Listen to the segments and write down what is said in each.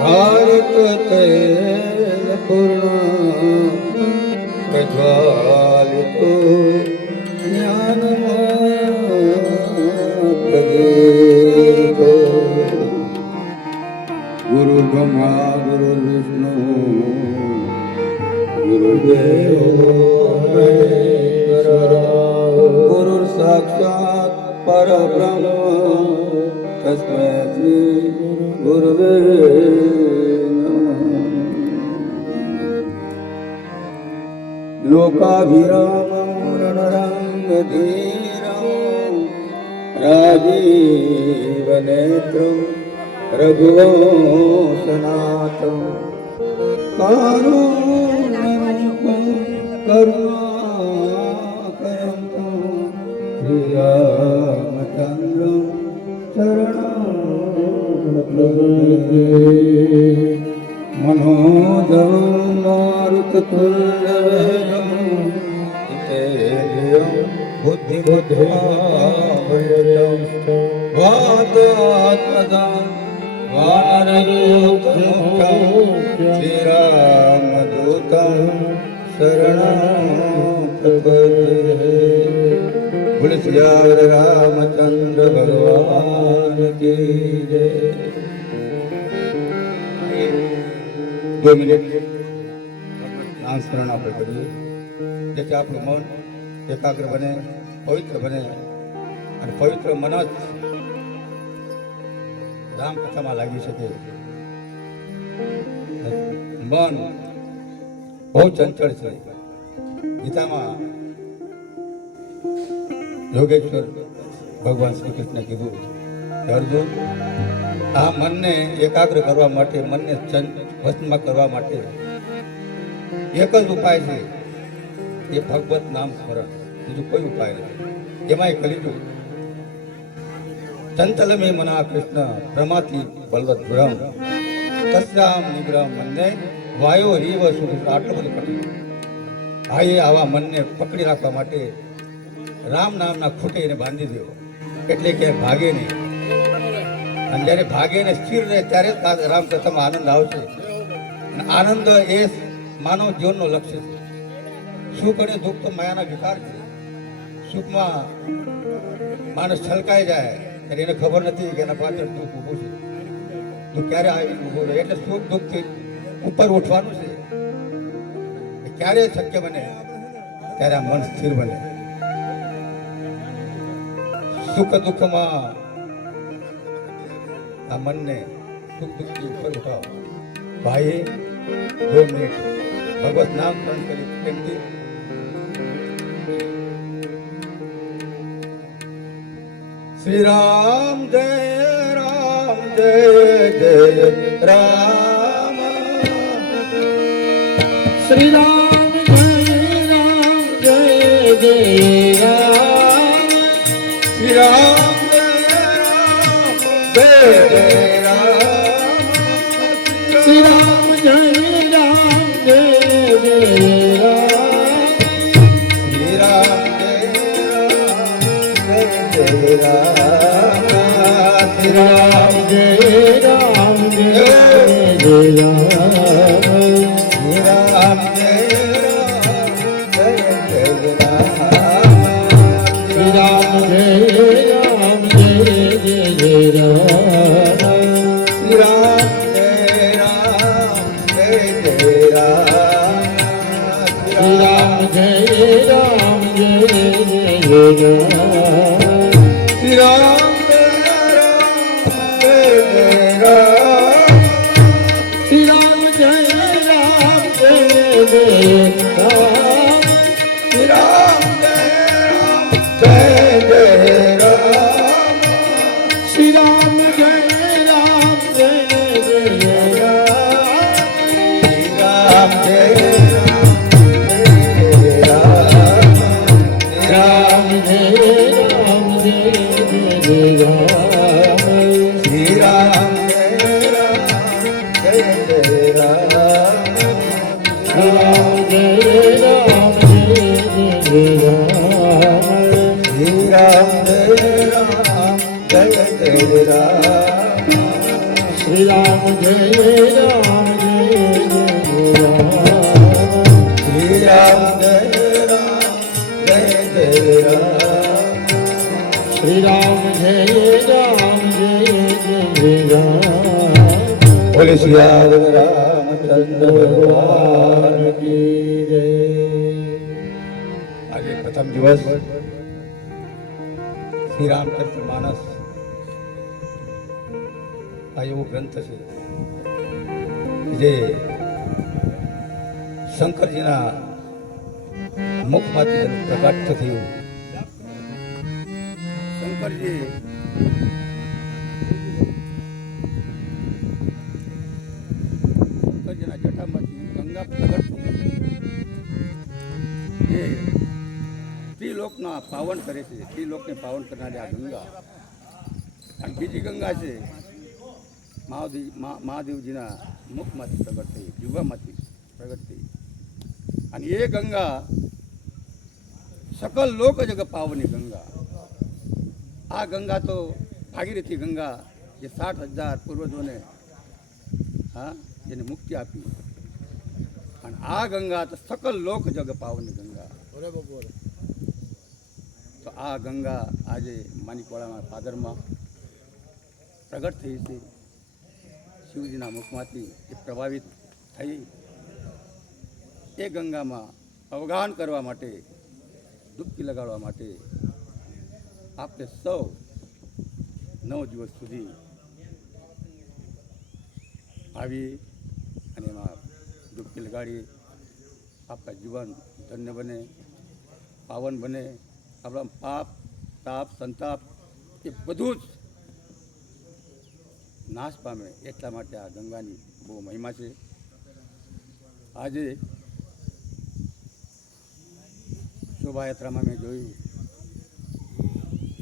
ભારત તેલ પૂર્ણ પ્રજ્વાલિતો જ્ઞાનમો ગુરુ બ્રહ્મા ગુરુ વિષ્ણુ ગુરુદેવો ગુરુ સાક્ષાત પરબ્રહ્મ તસ્मै શ્રી ગુરવે લોકાભિરામં રણરંગધીરં રાજીવનેત્રં રઘુવંશનાથં કારુણ્યરૂપં કરુણાકરં શ્રીરામચંદ્રં મનોજવ મારુતતુલ્યવેગં બુદ્ધિબુદ્ધ્યાભયદં વાતાત્મજાં વાનરયુક્તમુખ્યં શ્રીરામદૂतं શરણં પ્રપદ્યે બોલે સિયાવર રામચંદ્ર ભગવાન કી જય. 2 મિનિટ નામ સ્મરણ આપણે કરીએ, જેથી આપણું મન એકાગ્ર બને, પવિત્ર બને, અને પવિત્ર મન જ રામકથામાં લાગી શકે. મન બહુ ચંચળ છે. ગીતામાં યોગેશ્વર ભગવાન શ્રી કૃષ્ણ કીધું કે અર્જુન, આ મનને એકાગ્ર કરવા માટે, મનને વશમાં કરવા માટે એક જ ઉપાય છે, એ ભગવત નામ સ્મરણ. બીજું કોઈ ઉપાય નથી. એમાંય કલીજું ચંચલમે મના કૃષ્ણ પ્રમાથી બલવત ભ્રમ તસ્યામ નિગ્રહ મનને વાયો રીવ સુખ. આટલું બધું કઠિન. હા, એ આવા મનને પકડી રાખવા માટે રામ નામના ખૂટે એને બાંધી દેવો, એટલે કે ભાગે નહીં. અને જ્યારે ભાગે ને સ્થિર રહે ત્યારે રામકથામાં આનંદ આવશે. અને આનંદ એ માનવ જીવનનો લક્ષ્ય છે. સુખ અને દુઃખ તો માયાના વિકાર છે. સુખમાં માણસ છલકાઈ જાય ત્યારે એને ખબર નથી કે એના પાછળ દુઃખ ઊભું છે. દુઃખ ક્યારે આવી ઊભું રહે, એટલે સુખ દુઃખથી ઉપર ઉઠવાનું છે. ક્યારે શક્ય બને ત્યારે આ મન સ્થિર બને. સુખ દુઃખમાં આ મનને સુખ દુઃખથી ઉપર ઉઠાવો. ભાઈ 2 મિનિટ ભગવત નામ સ્મરણ કરી પ્રેમથી. શ્રી રામ જય રામ જય જય રામ. શ્રી રામ જય રામ જય જય રામ. શ્રી રામ જય રામ જય જય રામ. શ્રી રામ જય રામ જય જય રામ. શ્રી રામ જય રામ જય જય રામ. શ્રી રામ જય રામ જય જય રામ. શ્રી રામ જય રામ જય જય રામ. શ્રી રામ જય રામ જય જય રામ. શ્રી રામ જય રામ જય જય રામ. શ્રી રામ જય રામ જય જય રામ. શ્રી રામ જય રામ જય જય રામ. શ્રી રામ જય રામ જય જય રામ. શ્રી રામ જય રામ જય જય રામ. શ્રી રામ જય રામ જય જય રામ. શ્રી રામ જય રામ જય જય રામ. શ્રી રામ જય રામ જય જય રામ. શ્રી રામ જય રામ જય જય રામ. શ્રી રામ જય રામ જય જય રામ શ્રી રામ જય રામ જય શ્રી રામ જય રામ જય જય રામ શ્રી રામ જય રામ જય રામ બોલે સિયાવર રામચંદ્ર ભગવાન કી જય. આજે પ્રથમ દિવસ શ્રી રામચરિત માનસ આ એવો ગ્રંથ છે જે શંકરજીના મુખમાંથી જેનું પ્રગટ થયું. શંકરજી શંકરજીના જટામાંથી ગંગા પ્રગટ થઈ એ ત્રિલોકના પાવન કરે છે. ત્રિલોકને પાવન કરનારી આ ગંગા. અને બીજી ગંગા છે મહાદેવજીના મુખમાંથી પ્રગટ થઈ, જીવામાંથી પ્રગટ થઈ. અને એ ગંગા સકલ લોક જગ પાવની ગંગા. આ ગંગા તો ભાગીરથી ગંગા જે 60,000 પૂર્વજોને જેને મુક્તિ આપી. અને આ ગંગા તો સકલ લોક જગ પાવની ગંગા. તો આ ગંગા આજે માણિકવાડાના પાદરમાં પ્રગટ થઈ છે. શિવજીના મુખમાંથી એ પ્રભાવિત થઈ એ ગંગામાં અવગાન કરવા માટે, ડૂબકી લગાડવા માટે આપણે સૌ 9 દિવસ સુધી આવી અને એમાં ડૂબકી લગાડી આપણા જીવન ધન્ય બને, પાવન બને. આપણા પાપ, તાપ, સંતાપ એ બધું જ નાશ પામે. એટલા માટે આ ગંગાની બહુ મહિમા છે. આજે શોભાયાત્રામાં મેં જોયું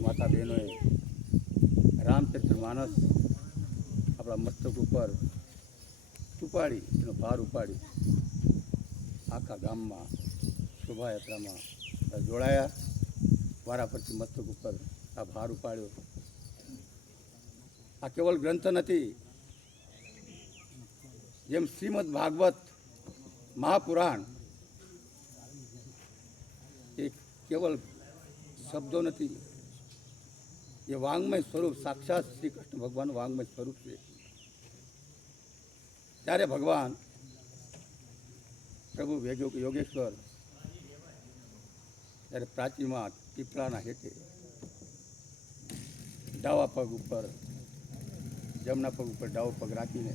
માતા બહેનોએ રામચરિત માનસ આપણા મસ્તક ઉપર ઉપાડી, એનો ભાર ઉપાડી આખા ગામમાં શોભાયાત્રામાં જોડાયા. વારા પરથી મસ્તક ઉપર આ ભાર ઉપાડ્યો. આ કેવલ ગ્રંથ નથી. જેમ શ્રીમદ ભાગવત મહાપુરાણ એ કેવલ શબ્દો નથી, એ વાંગ્મય સ્વરૂપ, સાક્ષાત શ્રી કૃષ્ણ ભગવાનનું વાંગ્મય સ્વરૂપ છે. ત્યારે ભગવાન પ્રભુ યોગેશ્વર ત્યારે પ્રાચીમાં પીપળાના હેઠે ડાવા પગ ઉપર, જમણા પગ ઉપર ડાવો પગ રાખીને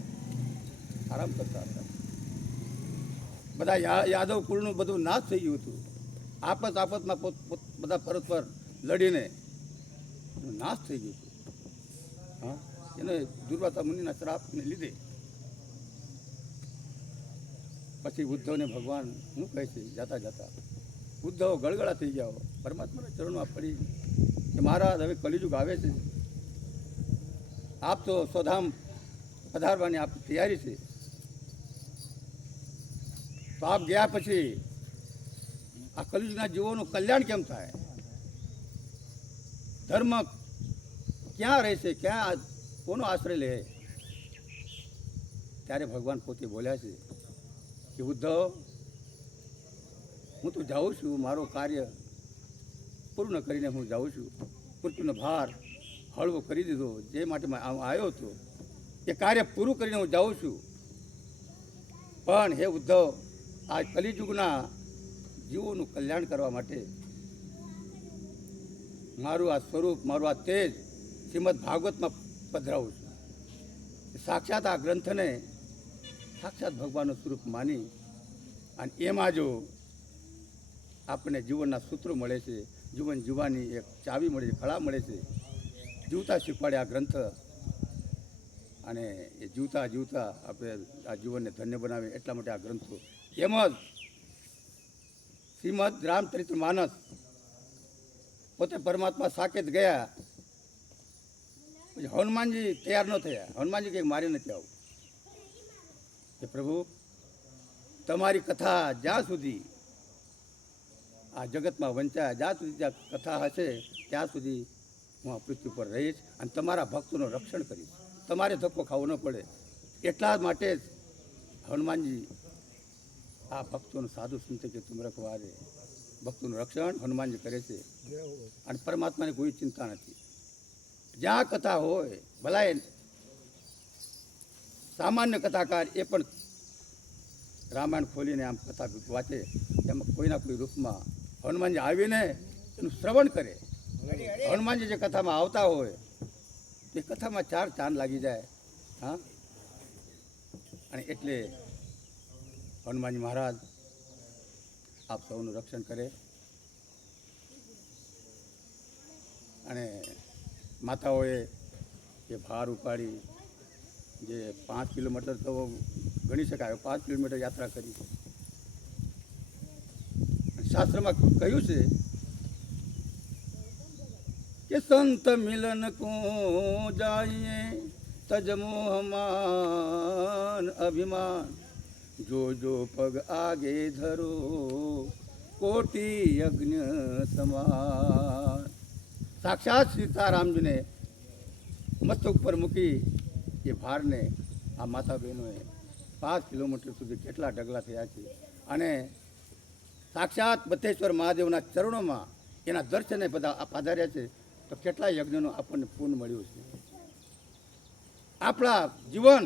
આરામ કરતા હતા. બધા યાદવ કુળનું બધું નાશ થઈ ગયું હતું. આપસમાં બધા પરસ્પર લડીને નાશ થઈ ગયું હતું. હા, એને દુર્વાસા મુનિના શ્રાપને લીધે પછી ઉદ્ધવને ભગવાન શું કહે છે જાતા જાતા, ઉદ્ધવ ગળગળા થઈ જાઓ, પરમાત્માના ચરણમાં પડી કે મહારાજ હવે કલિયુગ આવે છે, આપ તો સ્વધામ પધારવાની આપ તૈયારી છે. તો આપ ગયા પછી આ કલિયુગના જીવોનું કલ્યાણ કેમ થાય? ધર્મ ક્યાં રહેશે? ક્યાં કોનો આશ્રય લે? ત્યારે ભગવાન પોતે બોલ્યા છે કે ઉદ્ધવ, હું તો જાઉં છું, મારો કાર્ય પૂર્ણ કરીને હું જાઉં છું. પૃથ્વીનો ભાર હળવો કરી દીધો, જે માટે હું આવ્યો હતો એ કાર્ય પૂરું કરીને હું જાઉં છું. પણ હે ઉદ્ધવ, આ કલિયુગના જીવોનું કલ્યાણ કરવા માટે મારું આ સ્વરૂપ, મારું આ તેજ શ્રીમદ ભાગવતમાં પધરાવું છું. સાક્ષાત આ ગ્રંથને સાક્ષાત ભગવાનનું સ્વરૂપ માની અને એમાં જો આપણને જીવનના સૂત્રો મળે છે, જીવન જીવવાની એક ચાવી મળે છે, કળા મળે છે. જીવતા શીખવાડે આ ગ્રંથ. અને એ જીવતા જીવતા આપણે આ જીવનને ધન્ય બનાવે એટલા માટે આ ગ્રંથો. એમ જ શ્રીમદ રામચરિત માનસ પોતે પરમાત્મા સાકેત ગયા પછી હનુમાનજી તૈયાર ન થયા. હનુમાનજી કંઈક મારી નથી આવું કે પ્રભુ તમારી કથા જ્યાં સુધી આ જગતમાં વંચાય, જ્યાં સુધી ત્યાં કથા હશે ત્યાં સુધી હું આ પૃથ્વી પર રહીશ અને તમારા ભક્તોનું રક્ષણ કરીશ. તમારે ધક્કો ખાવો ન પડે. એટલા માટે જ હનુમાનજી આ ભક્તોનું સાધુ સંત કે તુમ રખવારે, ભક્તોનું રક્ષણ હનુમાનજી કરે છે. અને પરમાત્માની કોઈ ચિંતા નથી. જ્યાં કથા હોય ભલાય સામાન્ય કથાકાર એ પણ રામાયણ ખોલીને આમ કથા વાંચે, એમાં કોઈના કોઈ રૂપમાં હનુમાનજી આવીને એનું શ્રવણ કરે. હનુમાનજી જે કથામાં આવતા હોય તે કથામાં 4 ચાંદ લાગી જાય. હા, અને એટલે હનુમાનજી મહારાજ આપ સૌનું રક્ષણ કરે. અને માતાઓએ જે ભાર ઉપાડી જે 5 કિલોમીટર તો ગણી શકાય, 5 કિલોમીટર યાત્રા કરી. શાસ્ત્રમાં કહ્યું છે કે સંત મિલન કો જાઈએ તજ મોહમાન અભિમાન, જો જો પગ આગે ધરો કોટી યજ્ઞ સમાન. સાક્ષાત સીતારામજીને મસ્તક ઉપર મૂકી એ ભારને આ માતા બહેનોએ 5 કિલોમીટર સુધી કેટલા ઢગલા થયા છે. અને સાક્ષાત બત્તેશ્વર મહાદેવના ચરણોમાં એના દર્શને બધા પાધાર્યા છે. તો કેટલા યજ્ઞનું આપણને પૂર્ણ મળ્યું છે. આપણા જીવન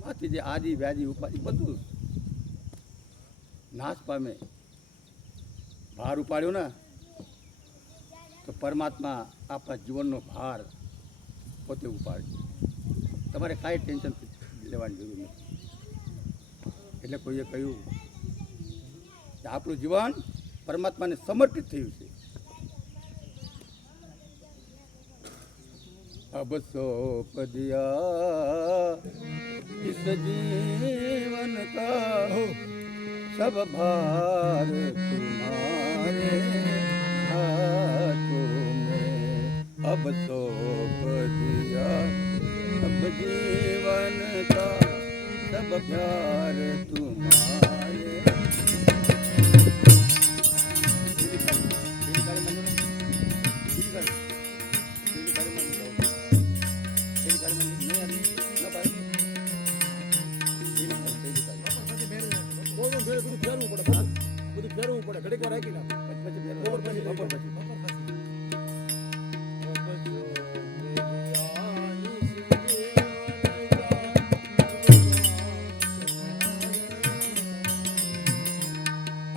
માંથી જે આદિ વ્યાધિ ઉપાધિ બધું નાશ પામે. ભાર ઉપાડ્યો ને તો પરમાત્મા આપણા જીવનનો ભાર પોતે ઉપાડે. તમારે કાંઈ ટેન્શન લેવાની જરૂર નથી. એટલે કોઈએ કહ્યું કે આપણું જીવન પરમાત્માને સમર્પિત થયું છે. अब सौंप दिया इस जीवन का सब भार तुम्हारे हाथों में. अब सौंप दिया सब जीवन का सब प्यार तुम्हारे. ફેરવું પડે ઘડીક વાર રાખી નાખ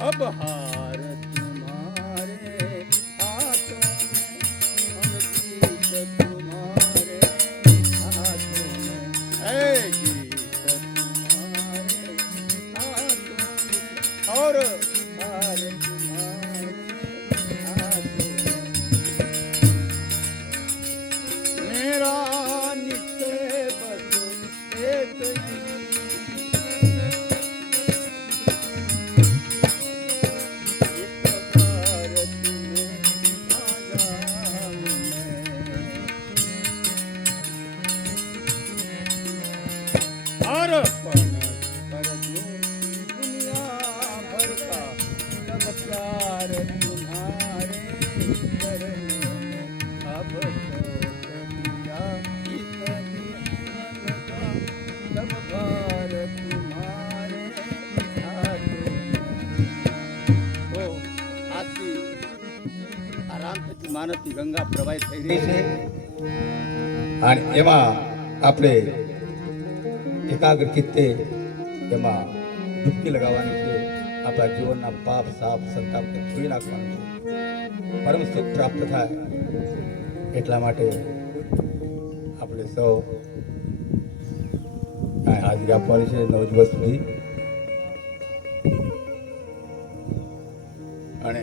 अब हार तुम्हारे हाथों में, हम जीत तुम्हारे हाथों में, है जीत तुम्हारे हाथों में, और हार तुम्हारे हाथों में. मेरा नित्य बस एक अर्पण कर दूं दुनिया भर का सब प्यार तुम्हारे चरणों में. अब सौंप दिया इस जीवन का सब भार तुम्हारे हाथों में. तो આજથી આરામથી માનસથી ગંગા પ્રવાહિત થઈ રહી છે. અને એમાં આપણે એકાગ્ર ચિત્તે એમાં ડૂબકી લગાવવાની છે. આપણા જીવનના પાપ સાપ સંતાપને ધોઈ નાખવાનું છે. પરમ સુખ પ્રાપ્ત થાય એટલા માટે આપણે સૌ હાજરી આપવાની છે 9 દિવસ સુધી. અને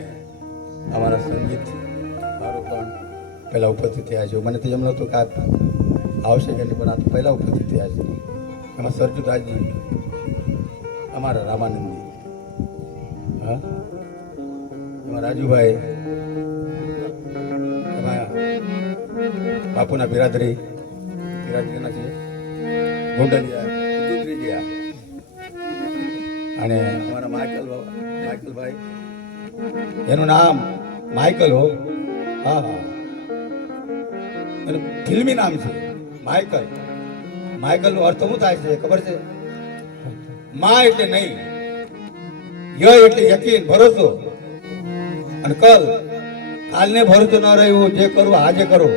અમારા સંગીત મારો પણ પહેલાં ઉપસ્થિત થયા છે. મને તો એમ નહોતું કે આવશે કે નહીં, પણ આ તો પહેલાં ઉપસ્થિત થયા છે. એમાં સરજુદાસજી, અમારા રામાનંદજી, હા, એમાં રાજુભાઈ, એમાં બાપુના બિરાદરીના છે ગોંડલિયા દુધરીજીયા, અને અમારા માઇકલભાઈ, એનું નામ માઇકલ હો, હા હા એનું ફિલ્મી નામ છે માઇકલ. માઇકલ નો અર્થ શું થાય છે ખબર છે? મા એટલે નહીં, ય એટલે યકીન, ભરોસો, અને કલ કાલને ભરોસો ન રહ્યું, જે કરવું આજે કરો.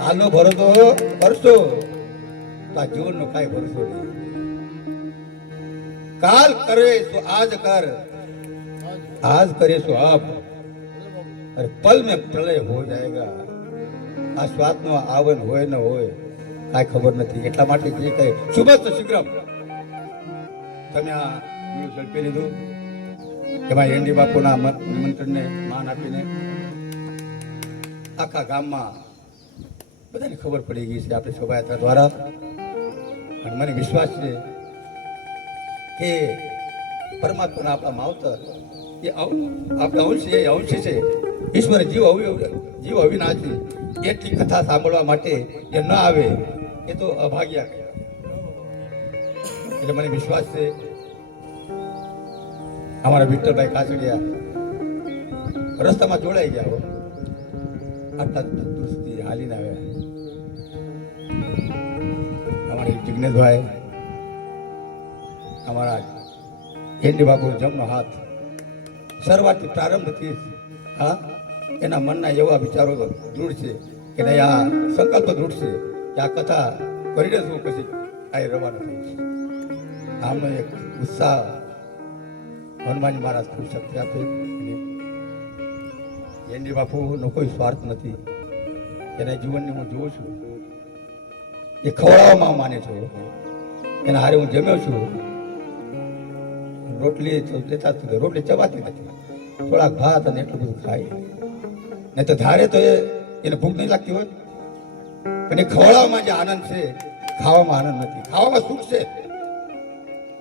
કાલનો ભરોસો કરશો તો આ જીવનનો કાંઈ ભરોસો નહીં. કાલ કરે તો આજ કર, आज करे सो आप, और पल में प्रलय हो जाएगा. આ શ્વાસનો આવન હોય ન હોય કાંઈ ખબર નથી. એટલા માટે જે કહે શુભસ્ત શીઘ્રમ. તમે આ બીજું ઝડપી લીધું એમાં એનડી બાપુના નિમંત્રણને માન આપીને આખા ગામમાં બધાને ખબર પડી ગઈ છે આપણી શોભાયાત્રા દ્વારા. અને મને વિશ્વાસ છે કે પરમાત્માના આપણા માવતર એ આપણે અંશી છે. ઈશ્વર જીવ અવિનાશી. એટલી કથા સાંભળવા માટે એ ન આવે એ તો અભાગ્યા કહેવાય. એટલે મને વિશ્વાસ છે અમારા વિઠ્ઠલભાઈ કાચડિયા રસ્તામાં જોડાઈ ગયા હો, આટલા દૂર સુધી હાલીને આવ્યા. અમારા જિજ્ઞેશભાઈ, અમારા એનડી બાપુ જમનો હાથ શરૂઆતથી પ્રારંભથી હા એના મનના એવા વિચારો દૃઢ છે કે નહીં, આ સંકલ્પ દૃઢ છે કે આ કથા કરીને શું પછી આ રવાના થઈ છે. આમનો એક ઉત્સાહ હનુમાનજી મહારાજ ખૂબ શક્તિ આપે. એનડી બાપુનો કોઈ સ્વાર્થ નથી. એના જીવનને હું જોઉં છું, એ ખવડાવવામાં માને છો. એના હારે હું જમ્યો છું, રોટલી લેતા રોટલી ચવાતી નથી, થોડાક ભાત અને એટલું બધું ખાય. નહીં તો ધારે તો એને ભૂખ નહીં લાગતી હોય, પણ એ ખવડાવવામાં જે આનંદ છે ખાવામાં આનંદ નથી. ખાવામાં સુખ છે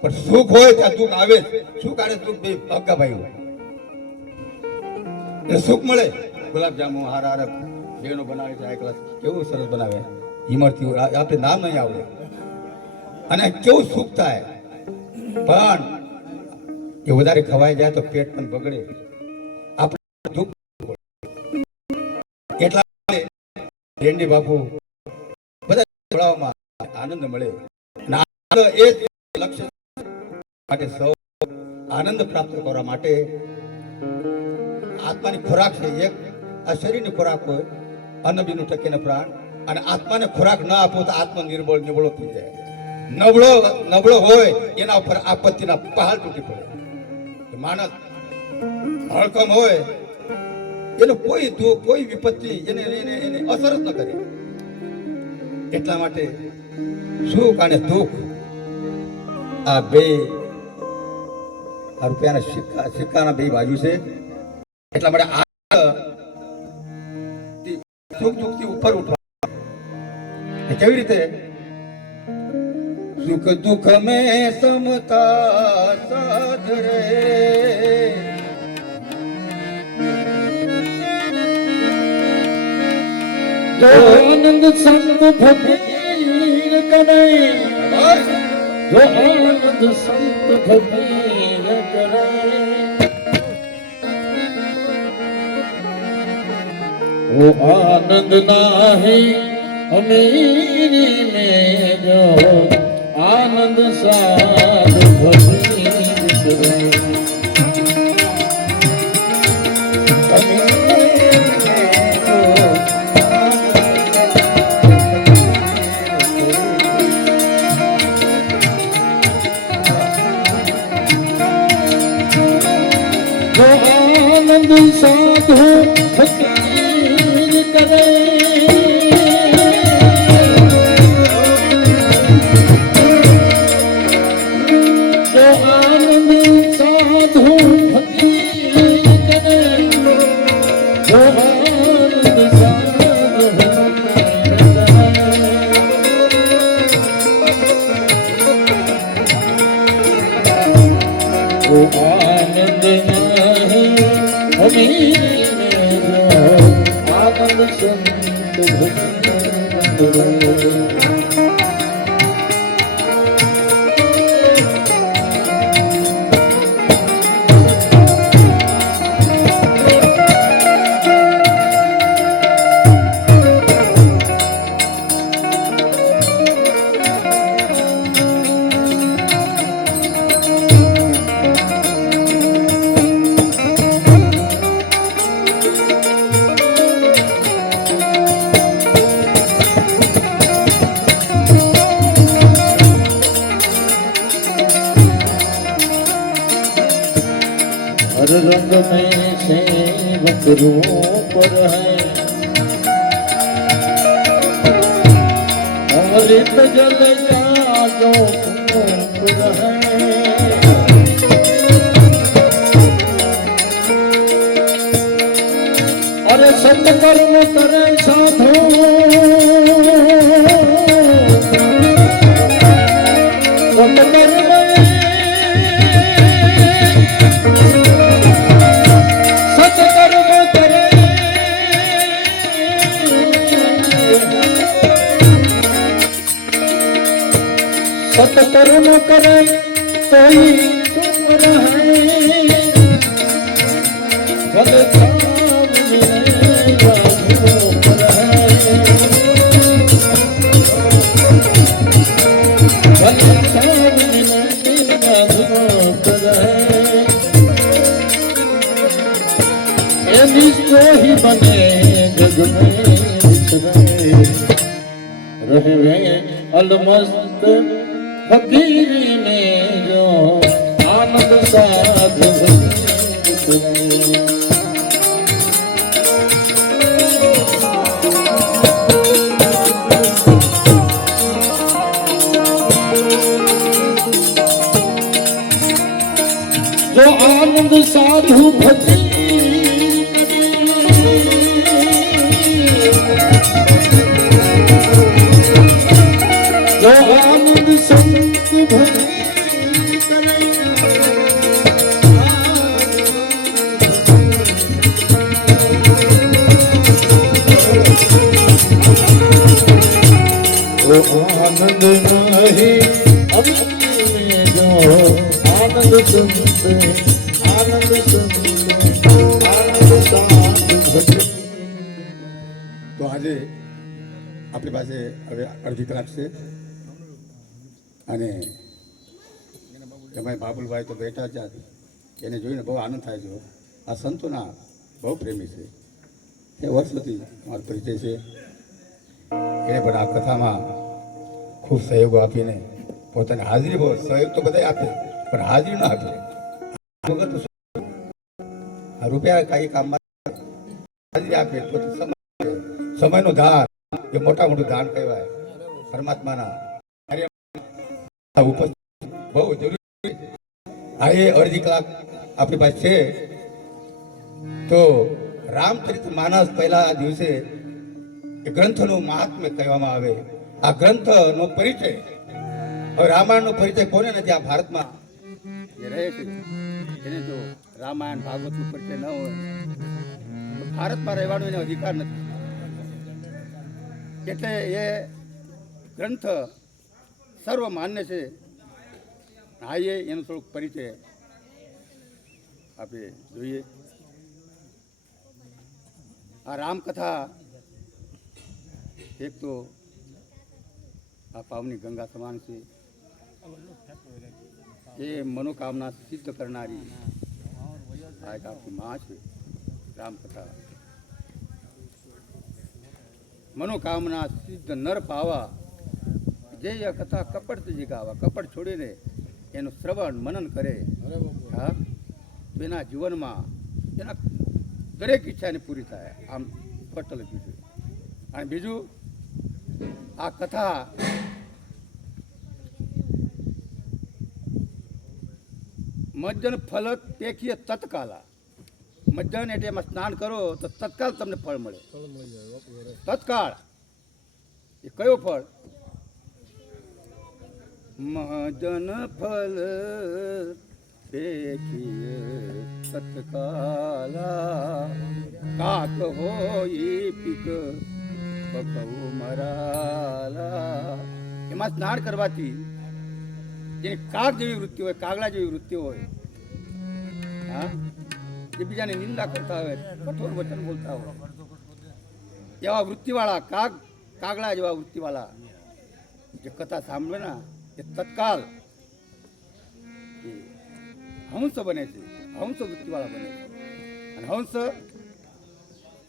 પણ સુખ હોય ત્યાં દુઃખ આવે. સુખ આવે દુઃખ બે અગ્ગાભાઈ હોય એટલે સુખ મળે. ગુલાબજાંબુ હાર હાર બેનો બનાવે છે, આ ક્લાસ કેવું સરસ બનાવે, હિમરથી આપણે નામ નહીં આવડે, અને કેવું સુખ થાય. પણ એ વધારે ખવાઈ જાય તો પેટ પણ બગડે, આપણે દુઃખ. એટલા એનડી બાપુ બધા ખવડાવવામાં આનંદ મળે. અને એ લક્ષ્ય માટે સૌ આનંદ પ્રાપ્ત કરવા માટે આત્માની ખોરાક છે એક. આ શરીરની ખોરાક હોય, અન્ન બીનું ટકે ને પ્રાણ, અને આત્માને ખોરાક ન આપો તો આત્મા નિર્બળો થઈ જાય. નબળો હોય એના ઉપર આપત્તિના પહાડ તૂટી પડે. માણસ હળકમ હોય એનું કોઈ દુઃખ કોઈ વિપત્તિ એને અસર જ ન કરે. એટલા માટે સુખ અને દુઃખ આ બે રૂપિયાના સિક્કાના બે બાજુ છે. એટલા માટે આ સુખ દુઃખથી ઉપર ઉઠવા કેવી રીતે? સુખ દુઃખ મેં સમતા સાધ રે, જો આનંદ સંગ ફકીર કરે, જો આનંદ સંગ ફકીર કરે, वो आनंद नाही अमीरी में जो आनंद साध फकीर करे, जो आनंद साधु फकीर करे, जो आनंद साधु फकीर करे, जो आनंद साधु फकीर करे, वो आनंद नहीं अमीरी में जो आनंद संत भक्त करे। रंग में सेवक रूप है अमृत जल जागो फूंक है अरे सत्कर्म करे साधु सत्कर्म सत्कर्म करे कोई चुप रहे भले काम मिले या धूप रहे भले काम मिले या धूप रहे ये निष्ठो ही बने जग में रहे अलमस्त फकीर ने जो आनंद साध जो आनंद साधु फकीर जो आनंद संत भक्ति वो आनंद नहीं अभी जो आनंद सुनते आनंद साधु भक्ति તો આજે આપણી પાસે હવે અડધી કલાક છે અને એમાં બાબુલભાઈ તો બેઠા જ એને જોઈને બહુ આનંદ થાય છે. આ સંતોના બહુ પ્રેમી છે. એ વર્ષોથી મારો પરિચય છે. એને પણ આ કથામાં ખૂબ સહયોગ આપીને પોતાની હાજરી બહુ સહયોગ તો બધા આપે પણ હાજરી ન આપે. વગર તો આ રૂપિયા કાંઈ કામમાં હાજરી આપે તો સમયનું દાન એ મોટા મોટું દાન કહેવાય. પરમાત્માના ઉપસ્થિત બહુ જરૂરી. આ એ અડધી કલાક આપણી પાસે છે તો રામચરિત માનસ પહેલા દિવસે એ ગ્રંથનું મહાત્મ્ય કહેવામાં આવે. આ ગ્રંથનો પરિચય હવે રામાયણનો પરિચય કોને નથી આ ભારતમાં જે રહે છે એને જો રામાયણ ભાગવતનો પરિચય ન હોય તો ભારતમાં રહેવાનો એને અધિકાર નથી. એટલે એ ગ્રંથ સર્વ માન્ય છે. આઈએ એનો થોડોક પરિચય આપણે જોઈએ. આ રામકથા એક તો આ પાવની ગંગા સમાન છે. એ મનોકામના સિદ્ધ કરનારી આ એક આપણી માં છે. રામકથા મનોકામના સિદ્ધ નર પાવા જે કથા કપટ જે ગાવા કપટ છોડીને એનું શ્રવણ મનન કરે હા તો એના જીવનમાં એના દરેક ઈચ્છાની પૂરી થાય. આમ સ્પષ્ટ લખ્યું છે. અને બીજું આ કથા મજ્જન ફલ પેખીએ તત્કાલા. મજ્જન એટલે એમાં સ્નાન કરો તો તત્કાલ તમને ફળ મળે. તત્કાળ એ કયો ફળ? મજન ફલ પેખીએ તત્કાલા કાક હોય પીક બકવું મરાલા. એમાં સ્નાન કરવાથી જેની કાગ જેવી વૃત્તિ હોય કાગડા જેવી વૃત્તિ હોય હા જે બીજાની નિંદા કરતા હોય કઠોર વચન બોલતા હોય એવા વૃત્તિવાળા કાગડા જેવા વૃત્તિવાળા જે કથા સાંભળે ને એ તત્કાલ હંસ બને છે. હંસ વૃત્તિવાળા બને છે. અને હંસ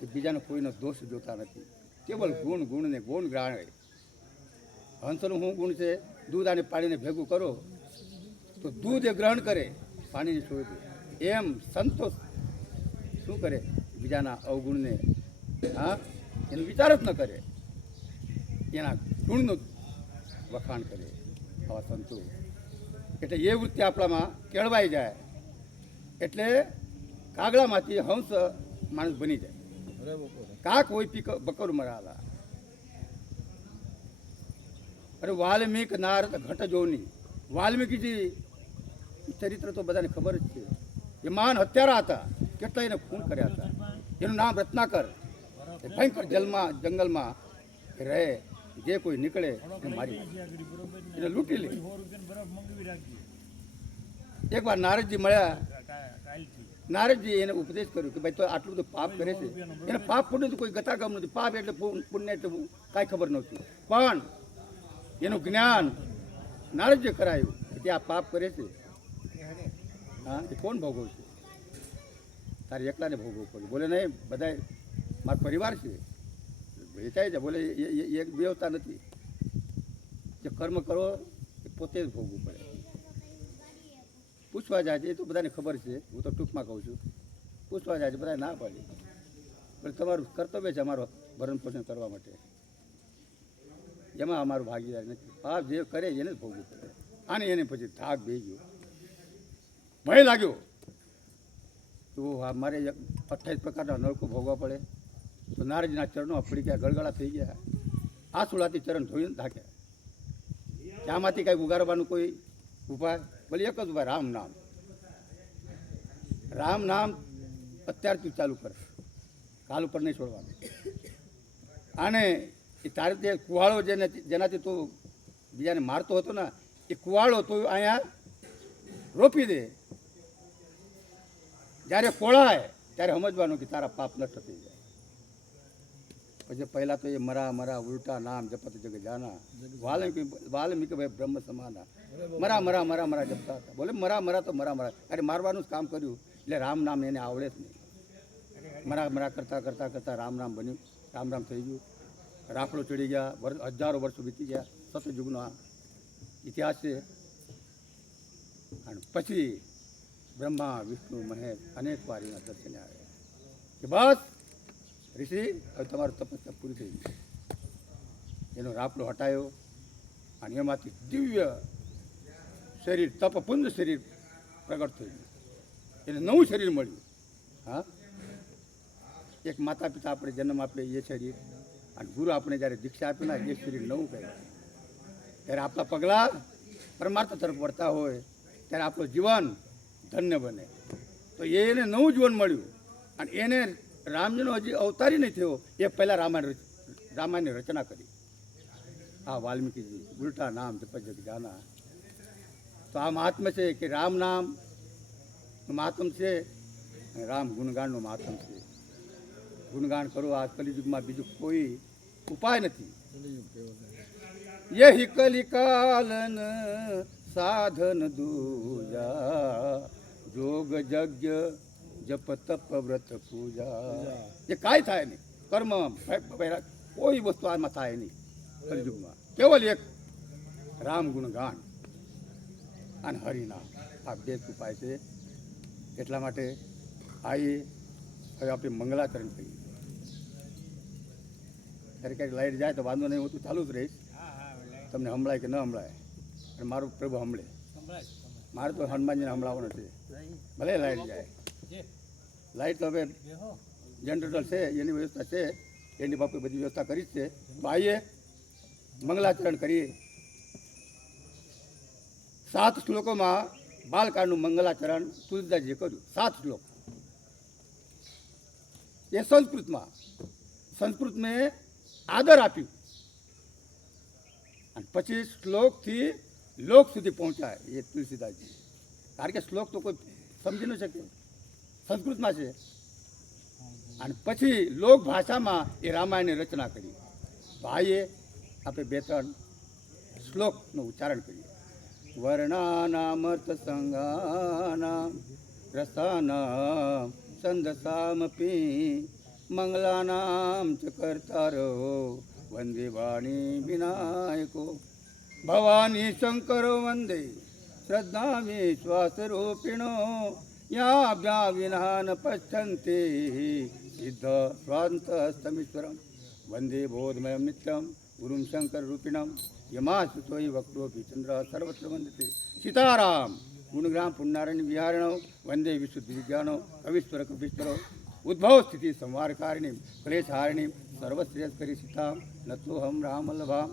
એ બીજાનો કોઈનો દોષ જોતા નથી. કેવલ ગુણને ગુણ ગ્રાણે. હંસનું શું ગુણ છે? દૂધ અને પાણીને ભેગું કરો તો દૂધ એ ગ્રહણ કરે પાણીને છોડી દે. એમ સંતો શું કરે? બીજાના અવગુણને હા એનો વિચાર જ ન કરે, એના ગુણનું વખાણ કરે આવા સંતો. એટલે એ વૃત્તિ આપણામાં કેળવાઈ જાય એટલે કાગડામાંથી હંસ માણસ બની જાય. કાક હોય પીક બકર મરાલા. અરે વાલ્મીક નારદ ઘટ જોની. વાલ્મીકીજી ચરિત્ર તો બધાને ખબર જ છે. એ મહાન હત્યારા હતા, કેટલા એને ખૂન કર્યા હતા. એનું નામ રત્નાકર. એ ભયંકર જંગલમાં રહે, જે કોઈ નીકળે એને મારી નાખે, એને લૂંટી લે. એકવાર નારદજી મળ્યા. નારદજી એને ઉપદેશ કર્યો કે ભાઈ તો આટલું બધું પાપ કરે છે, એને પાપ પુણ્ય તો કોઈ ગતાગમ નથી. પાપ એટલે પુણ્ય એટલે કાંઈ ખબર નહોતું, પણ એનું જ્ઞાન નારદજીએ કરાયું કે આ પાપ કરે છે, હા એ કોણ ભોગવશે? તારે એકલાને ભોગવવું પડે. બોલે નહીં, બધા મારો પરિવાર છે, વેચાઈ જાય. બોલે એક વ્યવસ્થા નથી, જે કર્મ કરો એ પોતે જ ભોગવવું પડે. પૂછવા જાય છે, એ તો બધાને ખબર છે, હું તો ટૂંકમાં કહું છું. પૂછવા જાય છે, બધા ના પાડી. પણ તમારું કર્તવ્ય છે અમારો ભરણ પોષણ કરવા માટે, એમાં અમારું ભાગીદાર નથી. પાપ જે કરે એને જ ભોગવવું પડે. આને એને પછી થાક બેસી ગયો, ભય લાગ્યો. તો મારે 28 પ્રકારના નરકો ભોગવવા પડે. તો નારદજીના ચરણો પડી ગયા, ગળગળા થઈ ગયા, આંસુડાથી ચરણ ધોઈને ઢાંક્યા. આમાંથી કાંઈ ઉગારવાનું કોઈ ઉપાય? બોલે એક જ ઉપાય, રામ નામ. રામ નામ અત્યારથી ચાલુ કર, કાલ ઉપર નહીં છોડવાનું. આને એ તારે તે કુવાળો જેનાથી તું બીજાને મારતો હતો ને, એ કુવાળો તું અહીંયા રોપી દે. જ્યારે કોળાય ત્યારે સમજવાનું કે તારા પાપ નષ્ટ થઈ જાય. પછી પહેલાં તો એ મરા ઉલટા નામ જપત જગ જાના. વાલ્મીકી ભાઈ બ્રહ્મ સમાના. મરા જપતા હતા. બોલે મરા તો મરા. અરે મારવાનું જ કામ કર્યું એટલે રામ નામ એને આવડે જ નહીં. મરા કરતા રામ નામ બન્યું, રામ થઈ ગયું. રાફડો ચડી ગયા, હજારો વર્ષો વીતી ગયા. સતયુગનો આ ઇતિહાસ છે. અને પછી બ્રહ્મા વિષ્ણુ મહેશ અનેક વાર એના દર્શને આવ્યા કે બસ ઋષિ હવે તમારું તપસ્યા પૂરી થઈ ગઈ. એનો રાફડો હટાયો અને એમાંથી દિવ્ય શરીર, તપપુંજ શરીર પ્રગટ થઈ ગયું. એને નવું શરીર મળ્યું. હા, એક માતા પિતા આપણે જન્મ આપે એ શરીર, અને ગુરુ આપણે જ્યારે દીક્ષા આપે ને એ શરીર નવું કહેવાય. ત્યારે આપણા પગલાં પરમાર્થ તરફ વળતા હોય ત્યારે આપણું જીવન ધન્ય બને. તો એને નવું જીવન મળ્યું. અને એને રામજીનો હજી અવતારી નહીં થયો એ પહેલાં રામાયણની રચના કરી. આ વાલ્મીકીજી ઉલટા નામ જપ જગ જાના. તો આ મહાત્મ્ય છે કે રામ નામ મહાત્મ છે, અને રામ ગુણગાનનું મહાત્મ છે. ગુણગાન કરો. આ કલિયુગમાં બીજું કોઈ ઉપાય નથી. યહી કલિકાલન સાધન દૂજા, જોગ જગ્ય જપ તપ વ્રત પૂજા. એ કાંઈ થાય નહીં. કર્મ કોઈ વસ્તુ આમાં થાય નહીં. કલિયુગમાં કેવલ એક રામ ગુણગાન અને હરિનામ, આ બે ઉપાય છે. એટલા માટે આવીએ હવે આપણે મંગલાચરણ કરીએ. ત્યારે ક્યારેક લાઈટ જાય તો વાંધો નહીં, હું તો ચાલુ જ રહીશ. તમને સંભળાય કે ન સંભળાય, અને મારું પ્રભુ સંભળે. મારે તો હનુમાનજીને સંભળાવવાનો છે, ભલે લાઈટ જાય. લાઈટ તો હવે જનરેટર છે, એની વ્યવસ્થા છે, એની બાપુ બધી વ્યવસ્થા કરી જ છે. તો આવીએ મંગલાચરણ કરીએ. 7 શ્લોકોમાં બાલકાળનું મંગલાચરણ તુલસીદાસજીએ કર્યું. 7 શ્લોક એ સંસ્કૃત મેં આદર આપ્યું, અને પછી શ્લોકથી લોક સુધી પહોંચાય એ તુલસીદાસજી. કારણ કે શ્લોક તો કોઈ સમજી ન શકે, સંસ્કૃતમાં છે. અને પછી લોક ભાષામાં એ રામાયણની રચના કરી. ભાઈએ આપણે 2-3 શ્લોકનું ઉચ્ચારણ કરીએ. વર્ણાનામર્થ સંગાનામ રસાનામ છંદસામપી મંગલાનામ ચ કર્તારો વંદે વાણી વિનાયકો. ભવાની શંકરો વંદે શ્રદ્ધા વિશ્વાસ રૂપિણો યા વિના ન પશ્યંતે સિદ્ધ સ્વાંતસ્તમીશ્વરમ વંદે બોધમયમ નિત્યમ ગુરુમ શંકર રૂપિણમ યમાશુતોય વક્રોપી ચંદ્ર સર્વત્ર વંદતે સીતારામ ગુણગ્રામ પુણ્યારણ્ય વિહારિણો વંદે વિશુદ્ધ વિજ્ઞાનો કવિશ્વર કપીશ્વરો ઉદ્ભવ સ્થિતિ સંવારકારિણી ક્લેશહારિણી સર્વશ્રેષ્ઠ સીતામ નતો હમ રામલ્લભામ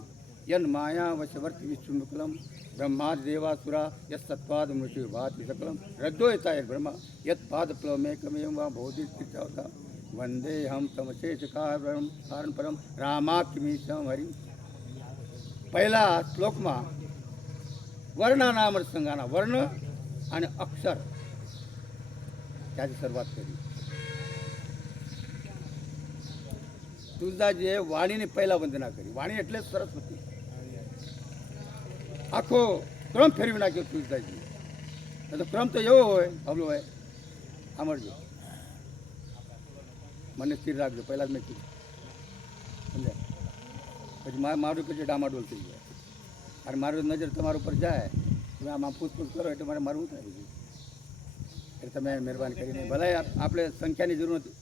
યન માયા વશવર્તિ વિશ્વમુકલમ બ્રહ્માદ દેવાસુરા યત સત્વાદ મૃત્યુ ભાતિ સકલમ રજ્જોયતાય બ્રહ્મા યત પાદ પ્લવમેકમેવ વા બોધિ વંદે હમ તમશેષકારમ કારણ પરમ રામાખ્યમીશમ હરિ. પહેલા શ્લોકમાં વર્ણના સંગાના વર્ણ અને અક્ષર ત્યાંથી શરૂઆત કરી. તુલસીદાસજીએ વાણીની પહેલા વંદના કરી. વાણી એટલે સરસ્વતી. આખો ક્રમ ફેરવી નાખ્યો તુલસીદાસજી. તો ક્રમ તો એવો હોય હમલો હોય સાંભળજો, મને સ્થિર રાખજો. પહેલા જ મેં કીધું સમજાય, પછી મારું પછી ડામાડોલ થઈ જાય. અને મારું નજર તમારા ઉપર જાય, તમે આમાં પૂછપૂછ કરો એટલે મારે મારું ઉતારી દીધું. એટલે તમે મહેરબાની કરીને ભલે આપણે સંખ્યાની જરૂર નથી.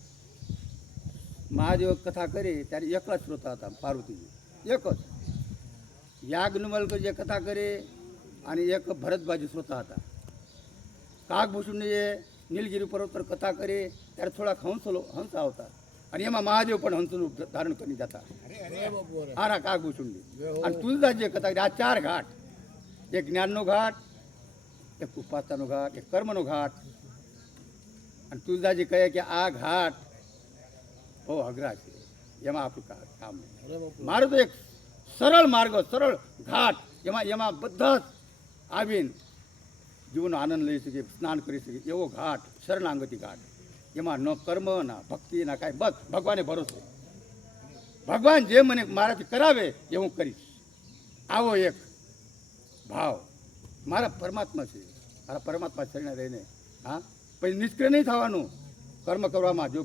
મહાદેવ કથા કરી ત્યારે એકલા જ શ્રોતા હતા પાર્વતીજી, એક જ. યાજ્ઞવલ્ક જે કથા કરી અને એક ભરતભાજી શ્રોતા હતા. કાગભૂષણજીએ નીલગિરી પર્વત પર કથા કરી ત્યારે થોડાક હંસ આવતા અને એમાં મહાદેવ પણ હંસનું ધારણ કરી જતા. આરા કાગભૂષણજી અને તુલસીદાસજીએ કથા કરી. આ ચાર ઘાટ, એક જ્ઞાનનો ઘાટ, એક ઉપાસનાનો ઘાટ, એક કર્મનો ઘાટ. અને તુલસીદાસજી કહે કે આ ઘાટ બહુ અઘરા છે, એમાં આપણું કામ નહીં. મારું તો એક સરળ માર્ગ, સરળ ઘાટ, એમાં બધા જ આવીને જીવનનો આનંદ લઈ શકે, સ્નાન કરી શકે એવો ઘાટ, શરણાંગતિ ઘાટ. એમાં ન કર્મ ના ભક્તિ ના કાંઈ, બસ ભગવાને ભરોસે. ભગવાન જે મને મારાથી કરાવે એ હું કરીશ, આવો એક ભાવ મારા પરમાત્મા છે. મારા પરમાત્મા શરણે રહીને હા, પછી નિષ્ક્રિય નહીં થવાનું કર્મ કરવામાં, જો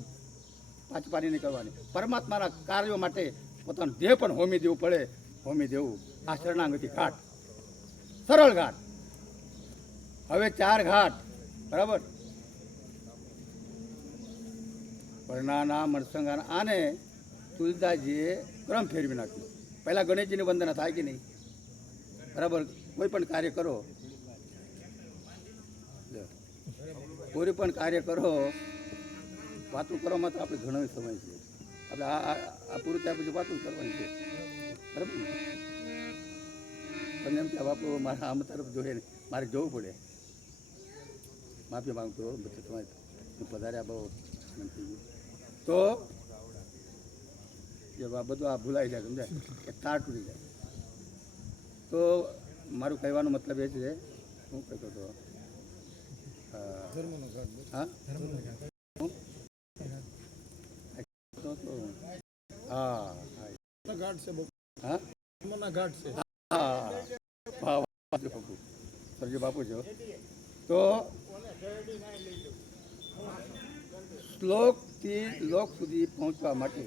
પાછપાની નહીં કરવાની. પરમાત્માના કાર્યો માટે પોતાનું દેહ પણ હોમી દેવું પડે, હોમી દેવું. આ શરણાંગતિ ઘાટ, સરળ ઘાટ. હવે ચાર ઘાટ, બરાબર. વર્ણાના મરસંગાના, આને તુલસીદાસજીએ ક્રમ ફેરવી નાખ્યો. પહેલાં ગણેશજીની વંદના થાય કે નહીં, બરાબર. કોઈ પણ કાર્ય કરો, કોઈ પણ કાર્ય કરો, વાતું કરવામાં તો આપણે ઘણો સમય છે. આપણે આ પૂરું ત્યાં પછી વાતું કરવાની છે, બરાબર ને. તમને એમ કે બાપુ મારા આમ તરફ જોઈએ ને, મારે જવું પડે. માફી માંગતો પછી તમારે પધાર્યા બહુ આનંદ થઈ ગયો. તો જે બધું આ ભૂલાઈ જાય, સમજાય, એક તાર તૂટી જાય. તો મારું કહેવાનો મતલબ એ છે, હું કહેતો હતો હા સરજી બાપુ છો. તો શ્લોકથી લોક સુધી પહોંચવા માટે